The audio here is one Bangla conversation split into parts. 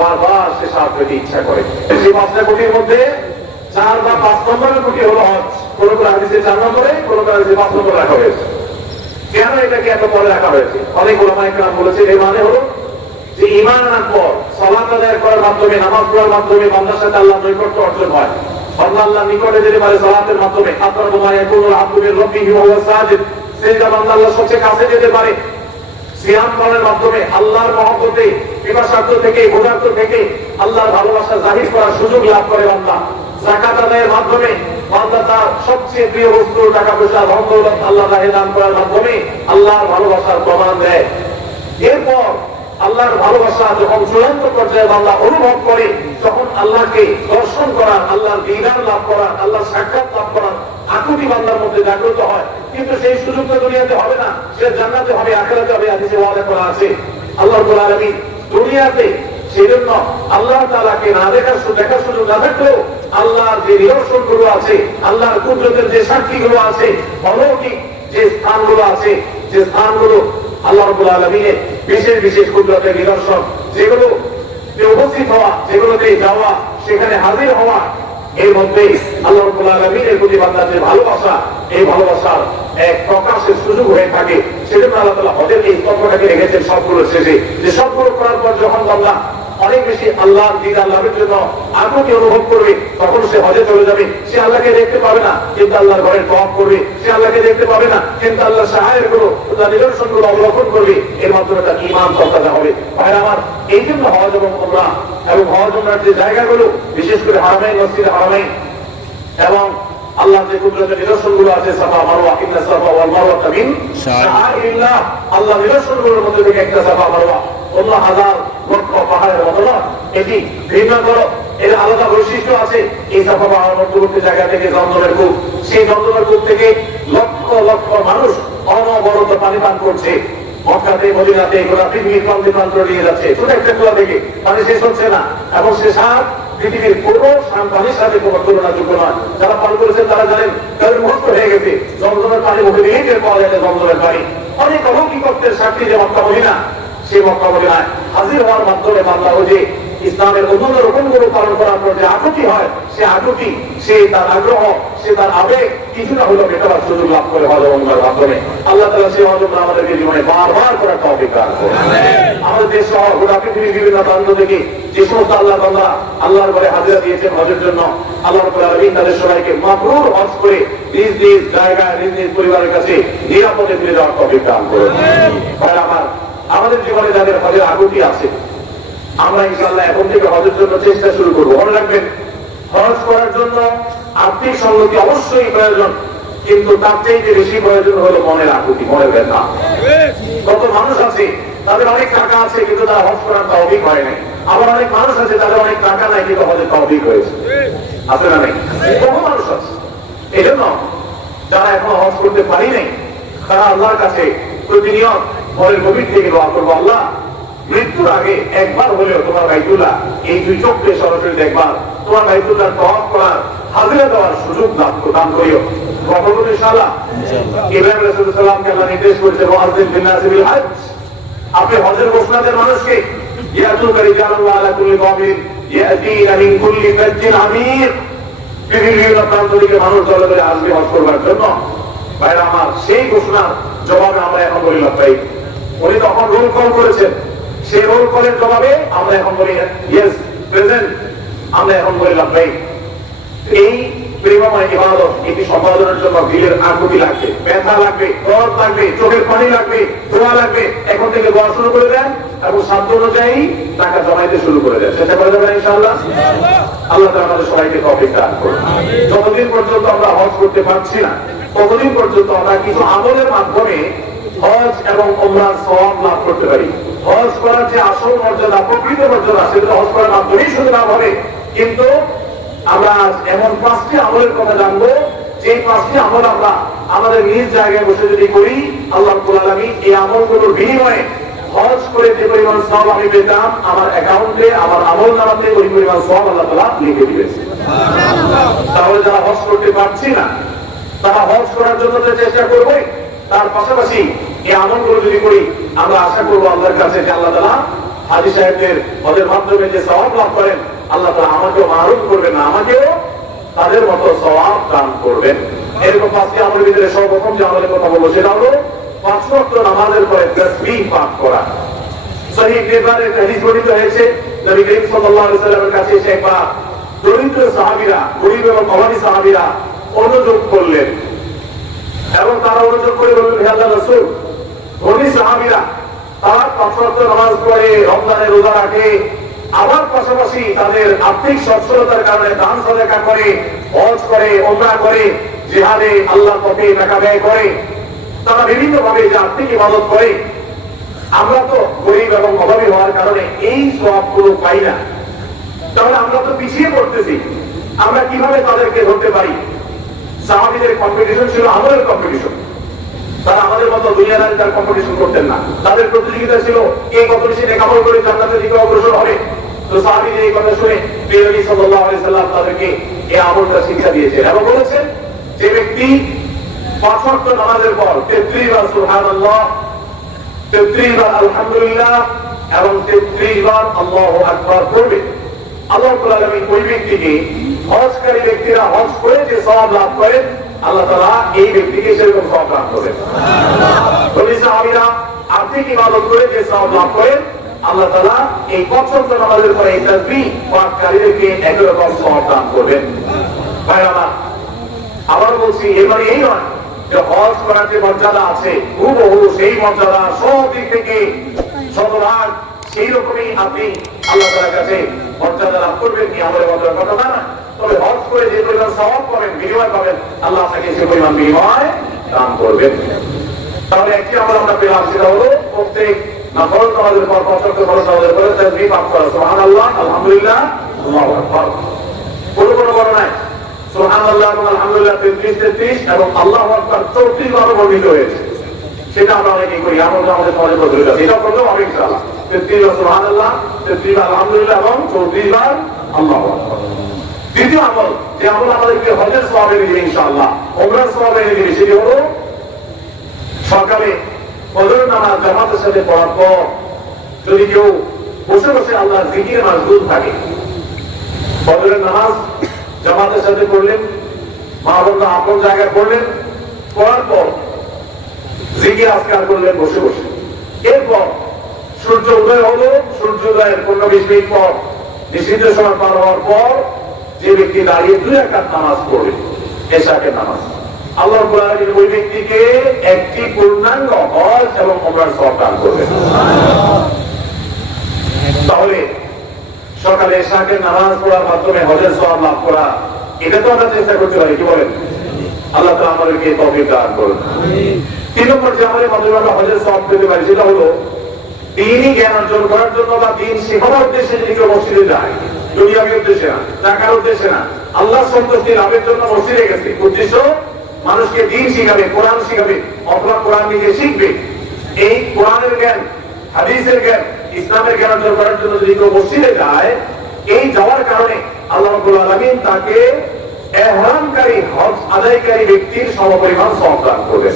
বারবার সে 7 পেতে ইচ্ছা করে। সেই 5টা কোটির মধ্যে 4 বা 5 নম্বরের কোটি হলো হজ। কোন কোন হাদিসে 4 নম্বরে, কোন কোন হাদিসে 5 নম্বরে রাখা হয়েছে। কেন এটাকে এত পরে রাখা হয়েছে? অনেক ওলামায়ে কেরাম বলেছে এর মানে হলো যে ঈমান আনার পর সালাত আদায় করার মাধ্যমে, নামাজ পড়ার মাধ্যমে বান্দার সাথে আল্লাহর নৈকট্য অর্জন হয়। বান্দা আল্লাহর নিকটে যেতে পারে সালাতের মাধ্যমে। আকরাবু মা ইয়াকুনুল আবদু মির রাব্বিহি ওয়া হুয়া সাজিদ। সেজদা বান্দা আল্লাহর সবচেয়ে কাছে যেতে পারে। সিয়াম পালনের মাধ্যমে আল্লাহর মহব্বতে, পিপাসার্থ থেকে, ক্ষুধার্ত থেকে আল্লাহর ভালোবাসা জাহির করার সুযোগ লাভ করে বান্দা। যাকাত আদায়ের মাধ্যমে বান্দা তার সবচেয়ে প্রিয় বস্তু টাকা পয়সা, ধন দৌলত আল্লাহর রাহে দান করার মাধ্যমে আল্লাহর ভালোবাসার প্রমাণ দেয়। এরপর আল্লাহর ভালোবাসা যখন চূড়ান্ত পর্যায়ে বান্দা অনুভব করে, তখন আল্লাহকে দর্শন করার, আল্লাহর দিদার লাভ করার, আল্লাহর সাক্ষাৎ লাভ করার আকুতি বান্দার মধ্যে জাগ্রত হয়। কিন্তু সেই সুযোগটা দুনিয়াতে হবে না, সে জান্নাতে হবে, আখিরাতে হবে। হাদিসে ওয়াদা করা আছে আল্লাহ রাব্বুল আলামিন দুনিয়াতে সেজন্য আল্লাহ তাআলাকে না দেখার সুযোগ না থাকলেও আল্লাহর যে নিদর্শনগুলো আছে, আল্লাহর কুদরতের যে সাক্ষীগুলো আছে, অলৌকিক যে স্থানগুলো আছে, যে স্থানগুলো আল্লাহ রাব্বুল আলামিনের বিশেষ বিশেষ কুদরতের নিদর্শন, যেগুলো উপস্থিত হওয়া, যেগুলোতে যাওয়া, সেখানে হাজির হওয়া, এর মধ্যে আল্লাহ রাব্বুল আলামিনের প্রতি বান্দার যে ভালোবাসা, এই ভালোবাসার এক প্রকাশের সুযোগ হয়ে থাকে। সেজন্য আল্লাহ তাআলা হজের এই তত্ত্বটাকে রেখেছেন সবগুলোর শেষে, যে সবগুলো করার পর যখন বান্দা অনেক বেশি আল্লাহর দিদার লাভের জন্য আগ্রহ অনুভব করবে, তখন সে হজে চলে যাবে। সে আল্লাহকে দেখতে পাবে না, কিন্তু আল্লাহর ঘরের তওয়াফ করবে। সে আল্লাহকে দেখতে পাবে না, কিন্তু আল্লাহর সাহায্যের গুলো, তার নিদর্শনগুলো অবলোকন করবে। এর মাধ্যমে তার ঈমান তরতাজা হবে। ভাইরা আমার, এই জন্য হজ এবং উমরা এবং হজ উমরার যে জায়গাগুলো, বিশেষ করে হারামাইন, মসজিদে হারামাইন এবং আল্লাহর যে কুদরতের নিদর্শনগুলো আছে, সাফা মারওয়া, ইন্না সাফা ওয়াল মারওয়া মিন শাআইরিল্লাহ, আল্লাহর নিদর্শনগুলোর মধ্যে থেকে একটা সাফা মারওয়া, আল্লাহ হাজার লক্ষ পাহাড়ের মতো নয়। এটি ভিন্ন করো, এর আলাদা বৈশিষ্ট্য আছে। এই সাফা পাহাড়ের মধ্যবর্তী জায়গা থেকে জমজমের কূপ, সেই জমজমের কূপ থেকে লক্ষ লক্ষ মানুষ অনবরত পানি পান করছে। মক্কাতে, মদিনাতে, গোটা পৃথিবীর প্রান্তে প্রান্ত নিয়ে যাচ্ছে। ছোট একটা কুয়া থেকে পানি শেষ হচ্ছে না, এবং সে সার পৃথিবীর কোনো পানির সাথে কোনো তুলনাযোগ্য নয়। যারা পান করেছেন তারা জানেন, তাদের মুহূর্ত হয়ে গেছে। জমজমের পানি মুখে নিয়ে টের পাওয়া যায় জমজমের পানি। অনেক অলৌকিকত্বের সাক্ষী যে মক্কা মদিনা, সেই মক্কা মদিনায় হাজির হওয়ার মাধ্যমে বান্দা ও যে ইসলামের অন্যান্য রকমগুলো পালন করার পর যে আকুতি হয়, সে আকুতি, সে তার আগ্রহ, সে তার আবেগ কিছুটা হলো মেটাবার সুযোগ লাভ করে হজ উমরার মাধ্যমে। আল্লাহ তাআলা সেই হজ উমরা আমাদেরকে জীবনে বারবার করার তৌফিক দান করুন। আমাদের দেশ সহ গোটা পৃথিবীর বিভিন্ন প্রান্ত থেকে যে সমস্ত আল্লাহ বান্দা আল্লাহর ঘরে হাজিরা দিয়েছেন হজের জন্য, আল্লাহ রাব্বুল আলামিন তাদের সবাইকে মাবরুর হজ করে নিজ নিজ জায়গায়, নিজ নিজ পরিবারের কাছে নিরাপদে ফিরে যাওয়ার তৌফিক দান করুন। ভাই আমার, আমাদের জীবনে যাদের হজের আকুতি আছে, আমরা ইনশাআল্লাহ এখন থেকে হজের জন্য চেষ্টা শুরু করবো। মনে রাখবেন, হজ করার জন্য আর্থিক সম্মতি অবশ্যই প্রয়োজন, কিন্তু তার চাইতে বেশি প্রয়োজন হলো মনের আকুতি, মনের ব্যথা। কত মানুষ আছে তাদের অনেক টাকা আছে, কিন্তু তারা হজ করার তৌফিক হয় নাই। আবার অনেক মানুষ আছে তাদের অনেক টাকা নাই, কিন্তু হজের তৌফিক হয়েছে। আছে না নেই? বহু মানুষ আছে। এই জন্য যারা এখনো হজ করতে পারি নাই, তারা আল্লাহর কাছে প্রতিনিয়ত মনের গভীর থেকে দোয়া করবো, আল্লাহ মৃত্যুর আগে একবার হলেও তোমার বাইতুল্লাহ এই দুই চোখে সরাসরি দেখবার, তোমার বাইতুল্লাহ তওয়াফ করার, হাজিরা দেওয়ার সুযোগ দান করিও। কখন ইনশাআল্লাহ? ইব্রাহিম আলাইহিস সালামকে আল্লাহ নির্দেশ করেছে, ওয়াজিন বিন নাসি বিল হজ, আপনি হজের ঘোষণা দেন মানুষকে, ইয়াতুকা রিজালুল্লাহ আলা কুল্লি কাবিল ইয়াতিনা মিন কুল্লি ফাজ্জিন আমির, বিভিন্ন প্রান্ত থেকে মানুষ দলে দলে আসবে হজ করবার জন্য। ভাইরা আমার, সেই ঘোষণার জবাবে আমরা এখন বলি লব্বাইক। উনি তখন রোল কল করেছেন, সেই রোল কলের জবাবে আমরা এখন বলি ইয়েস প্রেজেন্ট, আমরা এখন বলি লব্বাইক। এই প্রেমময় ইবাদত, এটি সম্পাদনের জন্য দিলের আকুতি লাগবে, ব্যথা লাগবে, দরদ লাগবে, চোখের পানি লাগবে, দোয়া লাগবে। এখন থেকে দোয়া শুরু করে দেন এবং সাধ্য অনুযায়ী টাকা জমাইতে শুরু করে দেন। চেষ্টা করে যাবেন ইনশাআল্লাহ। আল্লাহ তাআলা আমাদের সবাইকে তৌফিক দান করুন। যতদিন পর্যন্ত আমরা হজ করতে পারছি না, ততদিন পর্যন্ত আমরা কিছু আমলের মাধ্যমে হজ এবং উমরার সওয়াব লাভ করতে পারি। হজ করার যে আসল মর্যাদা, প্রকৃত মর্যাদা, সেটা হজ করার মাধ্যমেই শুধু লাভ হবে। কিন্তু আমরা এমন 5টি আমলের কথা জানবো, যে 5টি আমল আমরা আমাদের নিজ জায়গায় বসে যদি করি, আল্লাহ রাব্বুল আলামিন এই আমলগুলোর বিনিময়ে হজ করে যে পরিমাণ সওয়াব আমি পেতাম, আমার অ্যাকাউন্টে, আমার আমল নামাতে ওই পরিমাণ সওয়াব আল্লাহ তাআলা লিখে দিবেন। তাহলে যারা হজ করতে পারছি না, তারা হজ করার জন্য চেষ্টা করবে। তার পাশাপাশি এই আমলগুলো যদি করি, আমরা আশা করবো আল্লাহর কাছে যে আল্লাহ তাআলা হাজী সাহেবদের হজের মাধ্যমে যে সওয়াব লাভ করেন, আল্লাহ তাআলা আমাকেও মাহরুম করবেন না, আমাকেও তাদের মতো সওয়াব দান করবেন। এরকম পাঁচটি আমলের ভিতরে সর্বপ্রথম যে আমলের কথা বলবো সেটা হলো 5 ওয়াক্ত নামাজের পরে তাসবিহ পাঠ করা। সহিহ বুখারীর হাদিস বর্ণিত হয়েছে, নবী করিম সাল্লাল্লাহু আলাইহি ওয়াসাল্লামের কাছে এসে একবার দরিদ্র সাহাবীরা, গরীব এবং অভাবী সাহাবীরা অনুযোগ করলেন এবং তারা অনুযোগ করে বললেন, হে আল্লাহর রাসূল, ধনী সাহাবীরা তারা 5 ওয়াক্ত নামাজ পড়ে, রমজানের রোজা রাখে, আবার পাশাপাশি তাদের আর্থিক সচ্ছলতার কারণে দান সাদাকা করে, হজ করে, উমরা করে, জিহাদে আল্লাহর পথে টাকা ব্যয় করে, তারা বিভিন্ন ভাবে যে আর্থিক ইবাদত করে, আমরা তো গরীব এবং অভাবী হওয়ার কারণে এই সওয়াবগুলো পাই না, তাহলে আমরা তো পিছিয়ে পড়তেছি, আমরা কিভাবে তাদেরকে ধরতে পারি? সাহাবীদের কম্পিটিশন ছিল আমলের কম্পিটিশন, তারা আমাদের মতো দুনিয়াদারি তার কম্পিটিশন করতেন না, তাদের প্রতিযোগিতা ছিল কে কত বেশি নেক আমল করে জান্নাতের দিকে অগ্রসর হবে। তো সাহাবীদের এই কথা শুনে প্রিয় নবী সাল্লাল্লাহু আলাইহি সাল্লাম তাদেরকে এই আমলটা শিক্ষা দিয়েছেন এবং বলেছেন, যে ব্যক্তি 5 ওয়াক্ত নামাজের পর 33 বার সুবহানাল্লাহ, 33 বার আলহামদুলিল্লাহ এবং 33 বার আল্লাহু আকবার পড়বে, আল্লাহ রাব্বুল আলামিন ওই ব্যক্তিকে, হজকারী ব্যক্তিরা হজ করে যে সওয়াব লাভ করেন, আল্লাহ তাআলা এই ব্যক্তিকে সেরকম সওয়াব দান করবেন। ধনী সাহাবীরা আর্থিক ইবাদত করে যে সওয়াব লাভ করেন, আল্লাহ তাআলা এই 5 ওয়াক্ত নামাজের পরে এই তাসবিহ পাঠকারীদেরকে একই রকম সওয়াব দান করবেন। ভাইরা, আবার বলছি, এর মানে এই নয় যে হজ করার যে মর্যাদা আছে হুবহু সেই মর্যাদা সব দিক থেকে শতভাগ সেই রকমই আপনি আল্লাহ তাআলার কাছে মর্যাদা লাভ করবেন কি আমাদের মর্যাদার কথা না। তবে হজ করে যে পরিমাণ সওয়াব পাবেন, বিনিময় পাবেন, আল্লাহ আপনাকে সেই পরিমাণ বিনিময় দান করবেন। তাহলে একটি আমল আমরা পেলাম, সেটা হলো প্রত্যেক ফরজ নামাজের পর 5 ওয়াক্ত ফরজ নামাজের পরে তাসবিহ পাঠ করা, সুবহানাল্লাহ, আলহামদুলিল্লাহ, আল্লাহু আকবার। কোন বর্ণনায় সুবহানাল্লাহ এবং আলহামদুলিল্লাহ 33 এবং আল্লাহু আকবার 34 বার বর্ণিত হয়েছে, সেটা আমরা অনেকেই করি, আমরা আমাদের সমাজে প্রচলিত আছে, এটা করলেও হবে ইনশাআল্লাহ। 33 বার সুবহানাল্লাহ, 33 বার আলহামদুলিল্লাহ এবং 34 বার আল্লাহু আকবার। দ্বিতীয় আমল, যে আমল আমাদেরকে হজের সওয়াব এনে দিবে ইনশাআল্লাহ, উমরার সওয়াব এনে দিবে, সেটি হলো সকালে ফজর নামাজ জামাতের সাথে পড়ার পর যদি কেউ বসে বসে আল্লাহর জিকিরে মাশগুল থাকে, ফজরের নামাজ জামাতের সাথে পড়লেন, মা বোনরা আপন জায়গায় পড়লেন, পড়ার পর জিকির আজকার করলেন বসে বসে, এরপর সূর্য উদয় হলো, সূর্যোদয়ের 15-20 মিনিট পর নিষিদ্ধ সময় পার হওয়ার পর যে ব্যক্তি দাঁড়িয়ে 2 রাকাত নামাজ পড়বে, এশাকের নামাজ, আল্লাহ রাব্বুল আলামিন ওই ব্যক্তিকে একটি পূর্ণাঙ্গ হজ এবং উমরার সওয়াব দান করবেন। তাহলে সকালে এশাকের নামাজ পড়ার মাধ্যমে হজের সওয়াব লাভ করা, এটা তো আমরা চেষ্টা করতে পারি, কি বলেন? আল্লাহ তাআলা আমাদেরকে তৌফিক দান করুন। 3 নম্বর যে আমাদের মাধ্যমে আমরা হজের সওয়াব পেতে পারি, সেটা হলো দ্বীনি জ্ঞান অর্জন করার জন্য বা দ্বীন শেখানোর উদ্দেশ্যে যদি কেউ মসজিদে যায়, দুনিয়াবী উদ্দেশ্যে না, টাকার উদ্দেশ্যে না, আল্লাহর সন্তুষ্টি লাভের জন্য মসজিদে গেছে, উদ্দেশ্য মানুষকে দ্বীন শিখাবে, কোরআন শিখাবে, অথবা কোরআন নিজে শিখবে, এই কোরআনের জ্ঞান, হাদিসের জ্ঞান, ইসলামের জ্ঞান অর্জন করার জন্য যদি কেউ মসজিদে যায়, এই যাওয়ার কারণে আল্লাহ রাব্বুল আলামিন তাকে ইহরামকারী, হজ আদায়কারী ব্যক্তির সমপরিমাণ সওয়াব দান করবেন।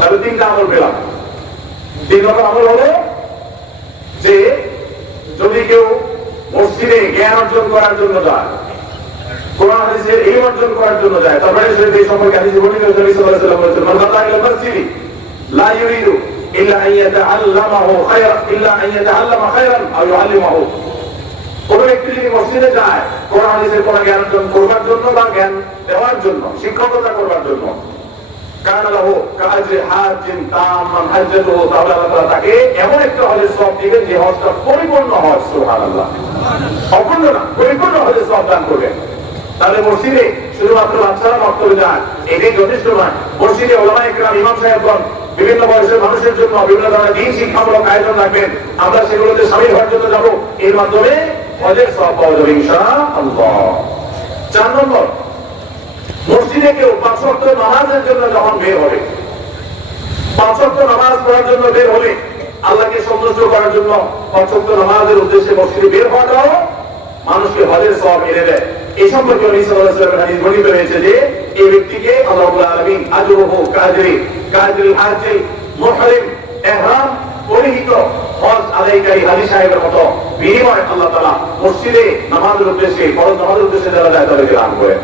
তাহলে 3টা আমল পেলাম। 3 নম্বর আমল হলো যে যদি কেউ মসজিদে জ্ঞান অর্জন করার জন্য যায়, কোরআন হাদিসের এই অর্জন করার জন্য যায়, তারপরে এই সম্পর্কে হাদিসে বর্ণিত হয়েছে, নবী সাল্লাল্লাহু আলাইহি ওয়াসাল্লাম বলেছেন, মান দাআ ইলা মাসজিদি লা ইউরিদু ইল্লা আন ইয়াতাআল্লামাহু খায়রান ইল্লা আন ইয়াতাআল্লামা খায়রান আও ইউআল্লিমাহু। কোন ব্যক্তি যদি মসজিদে যায় কোরআন হাদিসের কোন জ্ঞান অর্জন করবার জন্য বা জ্ঞান দেওয়ার জন্য, শিক্ষকতা করবার জন্য, কানা লাহু কাআজরি হাজ্জিন তাম্মান হাজ্জাতুহু, তাহলে আল্লাহ তাআলা তাকে এমন একটা হজের সওয়াব দিবেন যে হজটা পরিপূর্ণ হজ, সুবহানাল্লাহ, অপূর্ণ না, পরিপূর্ণ হজের সওয়াব দান করবেন। তাহলে মসজিদে শুধুমাত্র বাচ্চারা মক্তবে যান, এটাই যথেষ্ট নয়। মসজিদে উলামায়ে কিরাম, ইমাম সাহেবগণ বিভিন্ন বয়সের মানুষের জন্য বিভিন্ন ধরনের দ্বীন শিক্ষামূলক আয়োজন রাখবেন, আমরা সেগুলোতে শামিল হওয়ার জন্য যাব, এর মাধ্যমে হজের সওয়াব পাওয়া যাবে ইনশাআল্লাহ। 4 নম্বর, মসজিদে কেউ 5 ওয়াক্ত নামাজের জন্য যখন বের হবে, 5 ওয়াক্ত নামাজ পড়ার জন্য বের হলে, আল্লাহকে সন্তুষ্ট করার জন্য 5 ওয়াক্ত নামাজের উদ্দেশ্যে মসজিদে বের হওয়াটাও মানুষকে হজের সওয়াব এনে দেয়। এই সম্পর্কে নবী সাল্লাল্লাহু আলাইহি ওয়াসাল্লামের হাদিস বর্ণিত হয়েছে যে এই ব্যক্তিকে আল্লাহ রাব্বুল আলামিন আজরুহু কাজরিল হাজ্জিল মুহরিম, ইহরাম পরিহিত হজ আদায়কারী হাজি সাহেবের মতো বিনিময় আল্লাহ তাআলা মসজিদে নামাজের উদ্দেশ্যে, ফরজ নামাজের উদ্দেশ্যে যারা যায় তাদেরকে দান করেন।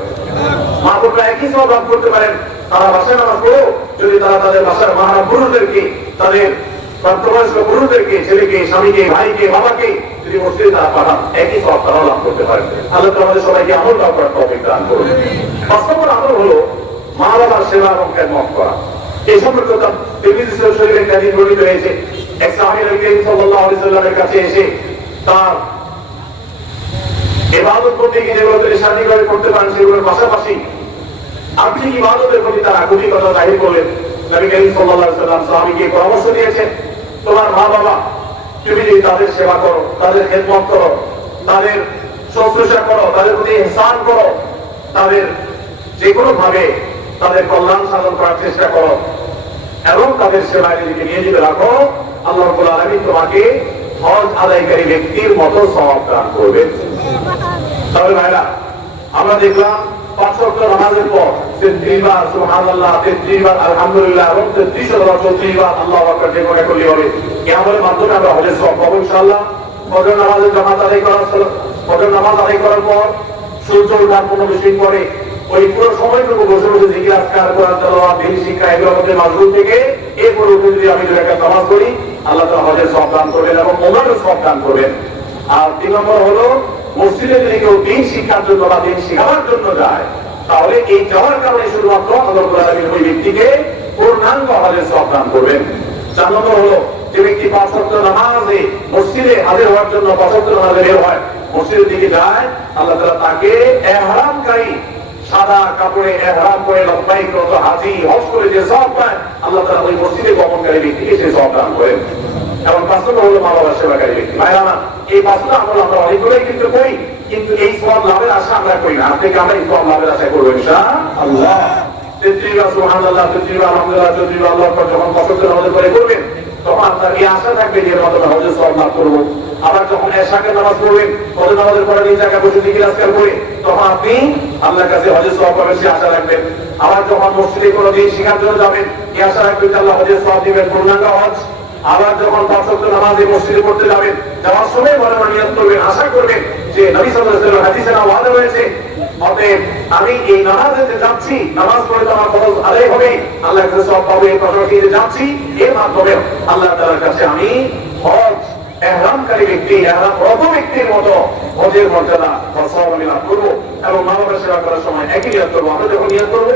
মা বোনরা একই সওয়াব লাভ করতে পারেন। তারা বাসায় নামাজ পড়ো, যদি তারা তাদের বাসার মহারা পুরুষদেরকে, তাদের প্রাপ্তবয়স্ক পুরুষদেরকে, ছেলেকে, স্বামীকে, ভাইকে, বাবাকে যদি মসজিদে তারা পাঠান, একই সওয়াব তারা লাভ করতে পারেন। আল্লাহ তাআলা আমাদের সবাইকে আমল লাভ করার তৌফিক দান করুন। ৫ নম্বর আমল হলো মা বাবার সেবা এবং খেদমত করা। এই সম্পর্কে তিরমিজি শরীফে একটা হাদিস বর্ণিত হয়েছে। এক সাহাবী নবী করিম সাল্লাল্লাহু আলাইহি ওয়াসাল্লামের কাছে এসে তার ইবাদত করতে গিয়ে যেগুলো তিনি শারীরিকভাবে করতে পারেন সেগুলোর পাশাপাশি আর্থিক ইবাদতের প্রতি তার আকুতিকতা জাহির করলেন। নবী করিম সাল্লাল্লাহু আলাইহি ওয়াসাল্লাম সাহাবীকে পরামর্শ দিয়েছেন, তোমার মা বাবা, তুমি যদি তাদের সেবা করো, তাদের খেদমত করো, তাদের শুশ্রূষা করো, তাদের প্রতি ইহসান করো, তাদের যে কোনো ভাবে তাদের কল্যাণ সাধন করার চেষ্টা করো এবং তাদের সেবায় নিজেকে নিয়োজিত রাখো, আল্লাহ রাব্বুল আলামিন তোমাকে হজ আদায়কারী ব্যক্তির মতো সওয়াব দান করবেন। তাহলে ভাইরা, আমরা দেখলাম ৫ ওয়াক্ত নামাজের পর ৩৩ বার সুবহানাল্লাহ, ৩৩ বার আলহামদুলিল্লাহ এবং ৩৩ বার আল্লাহু আকবার যে করে করলে হবে। এই আমলের মাধ্যমে আমরা হজের সওয়াব পাবো ইনশাআল্লাহ। ফজর নামাজের জামাত আদায় করার ফজর নামাজ আদায় করার পর সূর্য ওঠার ১৫ মিনিট পরে ওই পুরো সময়টুকু বসে বসে জিকির আজকার, কোরআন তেলাওয়াত, দ্বীন শিক্ষা এগুলোর মধ্যে মাশগুল থেকে এরপর উঠে যদি আমি ২ রাকাত নামাজ পড়ি, আল্লাহ তাআলা হজের সওয়াব দান করবেন এবং ওমরার সওয়াব দান করবেন। আর ৩ নম্বর হলো মসজিদে যদি কেউ দ্বীন শিক্ষার জন্য বা দ্বীন শেখানোর জন্য যায়, তাহলে এই যাওয়ার কারণে শুধুমাত্র আল্লাহ রাব্বুল আলামিন ওই ব্যক্তিকে পূর্ণাঙ্গ হজের সওয়াব দান করবেন। ৪ নম্বর হলো যে ব্যক্তি ৫ ওয়াক্ত নামাজে মসজিদে হাজির হওয়ার জন্য ৫ ওয়াক্ত নামাজে বের হয়, মসজিদের দিকে যায়, আল্লাহ তাআলা তাকে ইহরামকারী, সাদা কাপড়ে ইহরাম করে লব্বাইক রত হাজী হজ করে যে সওয়াব পায়, আল্লাহ তাআলা ওই মসজিদে গমনকারী ব্যক্তিকে সেই সওয়াব দান করেন। এবং ৫ নম্বর হলো মা বাবার সেবাকারী ব্যক্তি। ভাই আমার, এই ৫টা আমল আমরা অনেকগুলোই কিন্তু করি, কিন্তু এই সওয়াব লাভের আশা আমরা করি না। আজকে আমরা এই সওয়াব লাভের আশা করবো ইনশাআল্লাহ। ৩৩ বার সুবহানাল্লাহ, ৩৩ বার আলহামদুলিল্লাহ, ৩৩ বার আল্লাহু আকবার যখন কসরত নামাজ করে করবেন, তখন আপনার এই আশা থাকবে যে এর মাধ্যমে হজের সওয়াব লাভ করবো। আবার যখন এশাকের নামাজ পড়বেন, ফজর নামাজের পরে নিজ জায়গায় বসে জিকির আজকার করে, তখন আপনি আল্লাহর কাছে হজের সওয়াব পাবেন, সে আশা রাখবেন। আবার যখন মসজিদে কোনো দিন শেখার জন্য যাবেন, এই আশা রাখবেন যে আল্লাহ হজের সওয়াব দিবেন, পূর্ণাঙ্গ হজ। আবার যখন ৫ ওয়াক্ত নামাজে মসজিদে পড়তে যাবেন, যাওয়ার সময় মনে মনে নিয়ত করবেন, আশা করবেন যে নবী সাল্লাল্লাহু আলাইহি ওয়াসাল্লাম হাদিসে ওয়াদা রয়েছে, অতএব আমি এই নামাজে যে যাচ্ছি, নামাজ পড়ে তো আমার ফরজ আদায় হবে, আল্লাহর কাছে সওয়াব পাবো, এই পাশাপাশি যে যাচ্ছি এর মাধ্যমে আল্লাহ তাআলার কাছে আমি হজ ইহরামকারী ব্যক্তি, ইহরামরত ব্যক্তির মতো হজের মর্যাদা বা সওয়াব আমি লাভ করবো। এবং মা বাবার সেবা করার সময় একই নিয়ত করবো। আমরা যখন নিয়ত করবো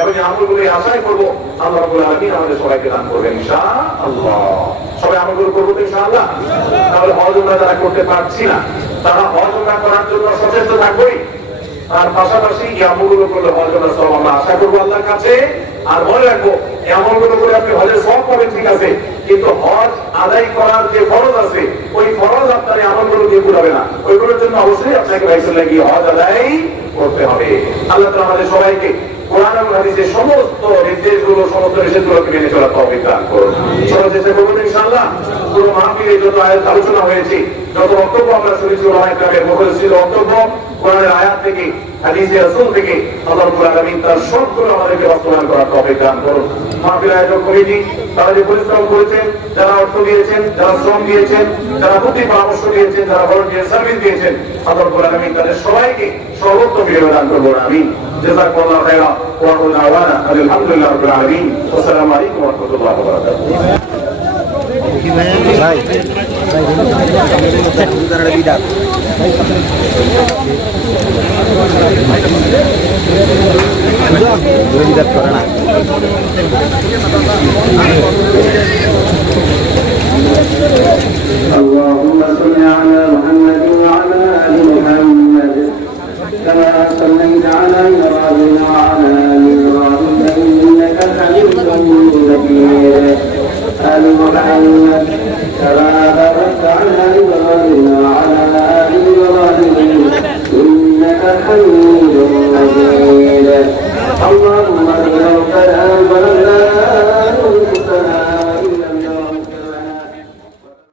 এবং এই আমলগুলো আশাই করবো, আল্লাহ রাব্বুল আলামিন আমাদের সবাইকে দান করবেন ইনশাআল্লাহ। সবাই আমলগুলো করবো তো ইনশাআল্লাহ। তাহলে হজ উমরা যারা করতে পারছি না, তারা হজ উমরা করার জন্য সচেষ্ট থাকবোই। আর পাশাপাশি এই আমলগুলো করলে হজ উমরা সওয়াব আমরা আশা করবো আল্লাহর কাছে। আর মনে রাখবো, এই আমলগুলো করে আপনি হজের সওয়াব পাবেন, ঠিক আছে, কিন্তু হজ আদায় করার যে ফরজ আছে, ওই ফরজ আপনার এই আমলগুলো দিয়ে পুরাবে না। ওইগুলোর জন্য অবশ্যই আপনাকে বাইতুল্লাহ গিয়ে হজ আদায় করতে হবে। আল্লাহ তাআলা আমাদের সবাইকে কোরআন এবং হাদিসের সমস্ত নির্দেশগুলো, সমস্ত নিষেধগুলোকে মেনে চলার তৌফিক দান করুন। সবাই চেষ্টা করবেন ইনশাআল্লাহ। পুরো মাহফিলে যত আলোচনা হয়েছে, যত বক্তব্য আমরা শুনেছি, ওলামায়ে কেরামের মুখস্থিত বক্তব্য, কোরআনের আয়াত থেকে, হাদিসে রাসূল থেকে, আল্লাহ রাব্বুল আলামিন তার সবগুলো আমাদেরকে বাস্তবায়ন করার তৌফিক দান করুন। মাহফিল আয়োজক কমিটি তারা যে পরিশ্রম করেছেন, যারা অর্থ দিয়েছেন, যারা শ্রম দিয়েছেন, যারা বুদ্ধি পরামর্শ দিয়েছেন, যারা ভলান্টিয়ার সার্ভিস দিয়েছেন, আল্লাহ রাব্বুল আলামিন তাদের সবাইকে সর্বোত্তম বিনিময় দান করুন। আমিন। জাযাকুমুল্লাহু খাইরান ওয়া আলহামদুলিল্লাহি রাব্বিল আলামিন। আসসালামু আলাইকুম ওয়া রাহমাতুল্লাহি ওয়া বারাকাতুহু। ভাই বিদাত করে না।